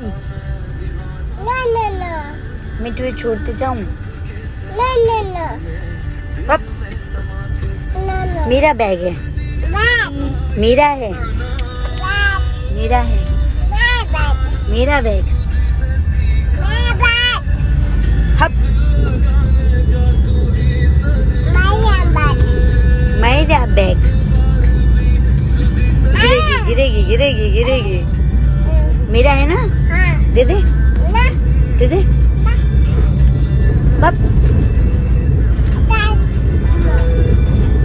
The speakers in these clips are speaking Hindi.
मैं तुझे छोड़ते जाऊं? मेरा बैग है, मेरा है, मेरा है, मेरा बैग। हप मेरा बैग। गिरेगी गिरेगी गिरेगी गिरेगी। मेरा है ना? दे दे दे दे।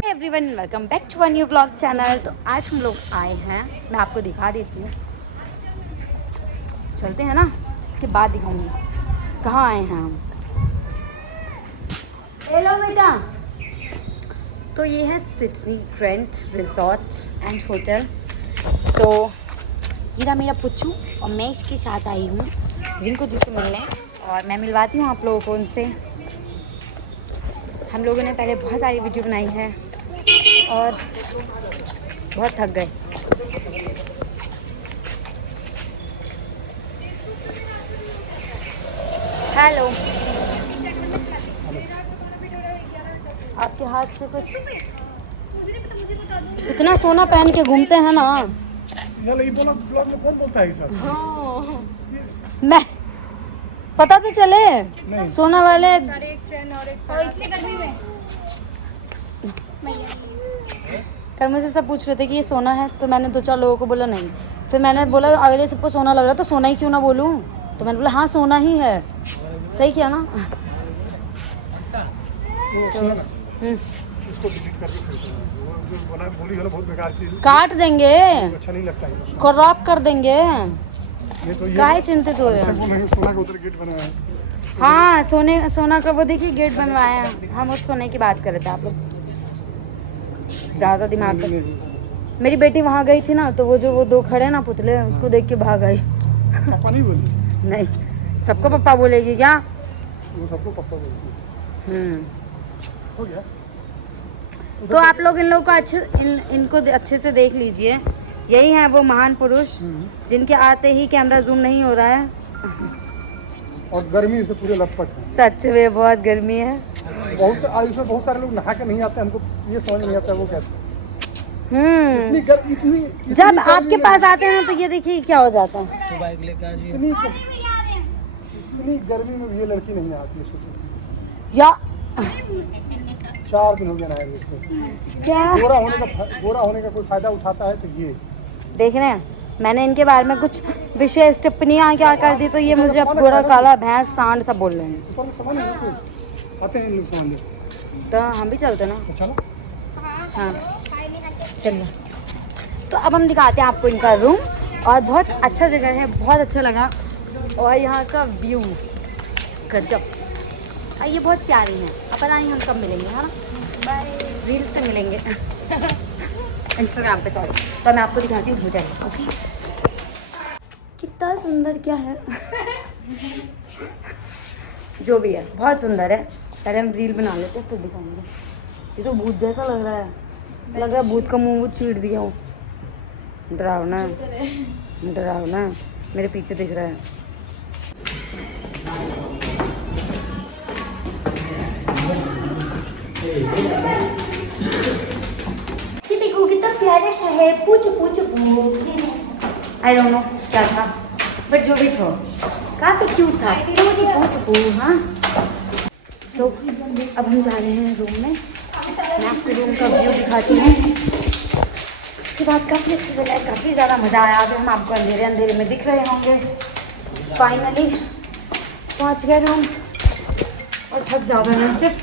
Everyone, welcome back to a new blog channel. तो आज हम लोग आए हैं, मैं आपको दिखा देती हूँ, चलते हैं ना, इसके बाद दिखाऊंगी कहाँ आए हैं हम। हेलो बेटा। तो ये है Sydney grand resort and hotel. तो ये रहा मेरा पुच्चू और मैं इसके साथ आई हूँ रिंकू जी से मिलने, और मैं मिलवाती हूँ आप लोगों को उनसे। हम लोगों ने पहले बहुत सारी वीडियो बनाई है और बहुत थक गए। हेलो। आपके हाथ से कुछ इतना सोना पहन के घूमते हैं ना। कौन बोलता है सब? मैं पता तो चले सोना वाले। एक चैन और इतनी गर्मी में कल मुझे सब पूछ रहे थे कि ये सोना है, तो मैंने दो चार लोगों को बोला नहीं। फिर मैंने बोला अगले सबको सोना लग रहा तो सोना ही क्यों ना बोलूं, तो मैंने बोला हाँ सोना ही है। सही किया ना? काट देंगे, अच्छा नहीं लगता है, क्रॉप कर देंगे। काहे चिंतित हो रहे हैं? सोना का उधर गेट बनवाया है। हाँ सोना का वो देखिए गेट बनवाया है। हम उस सोने की बात कर रहे थे। आप लोग ज्यादा दिमाग कर। मेरी बेटी वहाँ गई थी ना, तो वो दो खड़े ना पुतले, उसको देख के भाग आई। पापा नहीं बोली? नहीं, सबको पापा बोलेगी क्या? वो सबको पापा बोलती। हो गया। तो आप लोग इन लोगों को इनको अच्छे से देख लीजिए। यही है वो महान पुरुष जिनके आते ही कैमरा जूम नहीं हो रहा है। और गर्मी से पूरे लथपथ है। सच में बहुत गर्मी है। बहुत सारे लोग नहा के नहीं आते, हमको ये समझ नहीं आता वो कैसे। इतनी जब आपके पास आते हैं ना, तो ये देखिए क्या हो जाता है। तो बाइक लेके आ जाइए। इतनी गर्मी में ये लड़की नहीं आती है, सोचो। या 4 दिन हो गया ना इसको। क्या गोरा होने का कोई फायदा उठाता है तो ये देख रहे हैं। मैंने इनके बारे में कुछ विशेष टिप्पणियां क्या कर दी, तो ये मुझे अब गोरा काला भैंस सांड सब बोल रहे हैं। आते हैं लोग सांड, तो हम भी चलते ना। चलो हाँ चलिए। तो अब हम दिखाते हैं आपको इनका रूम, और बहुत अच्छा जगह है, बहुत अच्छा लगा। और यहाँ का व्यू गजब। ये बहुत प्यारी है। अब पता नहीं हम कब मिलेंगे, है ना? बाय। रील्स पे मिलेंगे इंस्टाग्राम पे, सॉरी। तो मैं आपको दिखाती हूँ होटल। ओके, कितना सुंदर क्या है। जो भी है बहुत सुंदर है। पहले हम रील बना लेते हैं, फिर दिखाएंगे। ये तो भूत जैसा लग रहा है, लग रहा है भूत का मुंह चीर दिया हो। डरावना डरावना मेरे पीछे दिख रहा है। ये देखो कितना प्यारा सा है। पूछ आई डोंट नो क्या था, बट जो भी था काफी क्यूट था। पूछ हाँ। तो अब हम जा रहे हैं रूम में। मैं आपको रूम का व्यू दिखाती हूँ। इसके बाद काफ़ी अच्छी जगह है, काफ़ी ज़्यादा मज़ा आया। अभी हम आपको अंधेरे में दिख रहे होंगे। फाइनली पहुँच गए रूम, और थक ज़्यादा नहीं, सिर्फ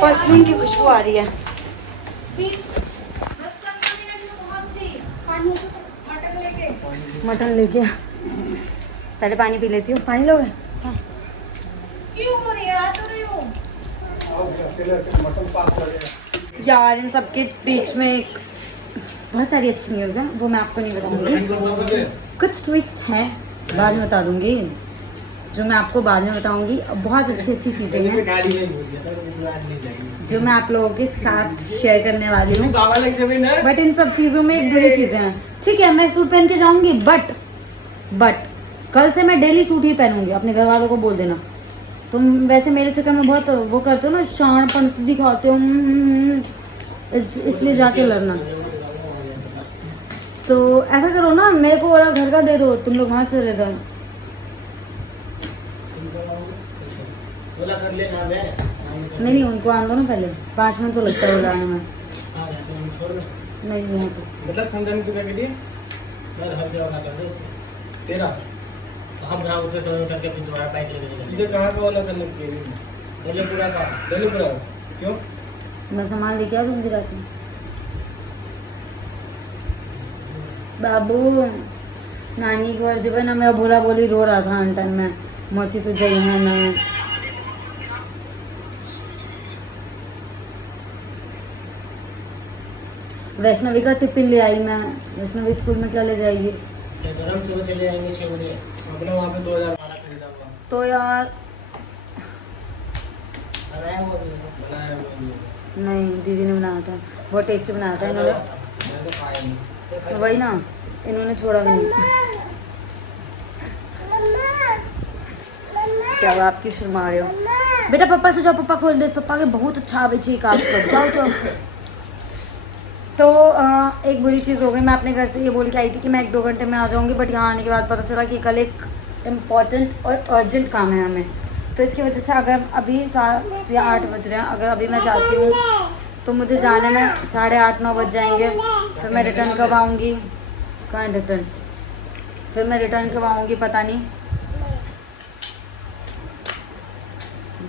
परफ्यूम की खुशबू आ रही है। मटन लेके पहले पानी पी लेती हूँ। पानी लोगे? हाँ। क्यों हो रही है? यार इन सबके बीच में एक बहुत सारी अच्छी न्यूज़ है, वो मैं आपको नहीं बताऊंगी। कुछ ट्विस्ट है, बाद में बता दूंगी, जो मैं आपको बाद में बताऊंगी। बहुत अच्छी चीज़ें हैं जो मैं आप लोगों के साथ शेयर करने वाली हूँ। बट इन सब चीज़ों में एक बुरी चीज़ें हैं। ठीक है, मैं सूट पहन के जाऊंगी, बट कल से मैं डेली सूट ही पहनूंगी, अपने घर वालों को बोल देना। तुम वैसे मेरे चक्कर में बहुत वो करते हो ना, शानपन दिखाते हो, इसलिए जाके लड़ना। तो ऐसा करो ना, मेरे को वाला घर का दे दो, तुम लोग वहां से ले दो। नहीं उनको आने दो ना, पहले 5 मिनट तो लगता है आने में। नहीं यहाँ तो मतलब समझाने के लिए तेरा हम यहाँ उतरे तो करके फिर दोबारा बाइक लेके इधर कहाँ का वाला करने के लिए दलीपुरा का दलीपुरा क्यों मैं सामान लेके आ दूँगी रात में। बाबू नानी घर जब है ना, मेरा भोला बोली रो रहा था अन टाइम में, मौसी तो जई है ना। वैष्णवी का टिफिन ले आई मैं, वैष्णवी स्कूल में क्या ले जाएगी? गरम सुबह चले जाएंगे 6 बजे, अपना वहाँ पे 2012 खरीदा हुआ। तो यार बनाया हुआ नहीं, दीदी ने बनाया था, बहुत टेस्टी बनाया था इन्होंने। मैंने तो खाया नहीं। वही ना, इन्होंने छोड़ा भी नहीं। क्या हुआ, आपकी शर्मा रहे हो? बेटा पापा से जाओ, पापा खोल दे, पापा के बहुत अच्छा आवे चाहिए काम कर, जाओ जाओ। तो एक बुरी चीज़ हो गई, मैं अपने घर से ये बोल के आई थी कि मैं 1-2 घंटे में आ जाऊंगी, बट यहाँ आने के बाद पता चला कि कल एक इम्पॉर्टेंट और अर्जेंट काम है हमें। तो इसकी वजह से अगर अभी 7 या 8 बज रहे हैं, अगर अभी मैं जाती हूँ तो मुझे जाने में 8:30-9 बज जाएंगे। फिर मैं रिटर्न कब आऊँगी, कहाँ रिटर्न, फिर मैं रिटर्न कब आऊँगी पता नहीं।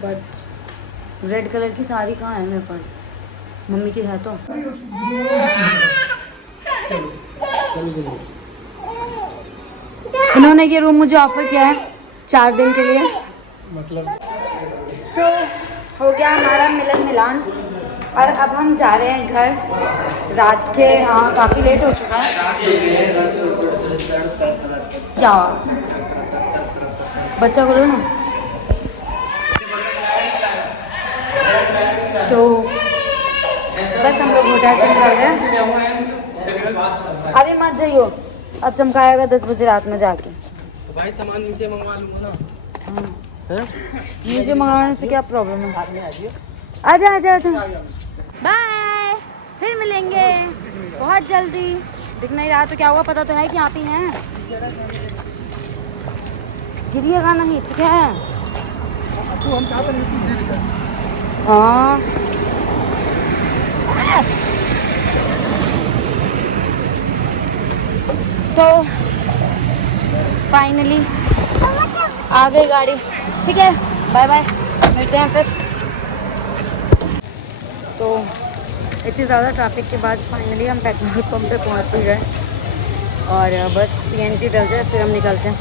बट रेड कलर की साड़ी कहाँ है मेरे पास, मम्मी की है तो। इन्होंने ये रूम मुझे ऑफर किया है 4 दिन के लिए, मतलब तो हो गया हमारा मिलन मिलान। और अब हम जा रहे हैं घर, रात के हाँ काफ़ी लेट हो चुका है। जाओ बच्चा बोलो ना। तो बस हम लोग होटल से निकल रहे हैं, अभी मत जाइयो, अब चमकाएगा 10 बजे रात में जाके। तो भाई सामान नीचे मंगवा लूँगा ना। हाँ नीचे मंगवाने से क्या प्रॉब्लम है, आजा आजा आजा। बाय, फिर मिलेंगे बहुत जल्दी। दिख नहीं रहा तो क्या हुआ, पता तो है कि आप ही हैं। गिरिएगा नहीं, ठीक है? हाँ तो फाइनली आ गई गाड़ी, ठीक है, बाय बाय, मिलते हैं फिर। तो इतनी ज़्यादा ट्रैफिक के बाद फाइनली हम पेट्रोल पंप पे पहुंच ही गए, और बस CNG डल जाए फिर हम निकलते हैं।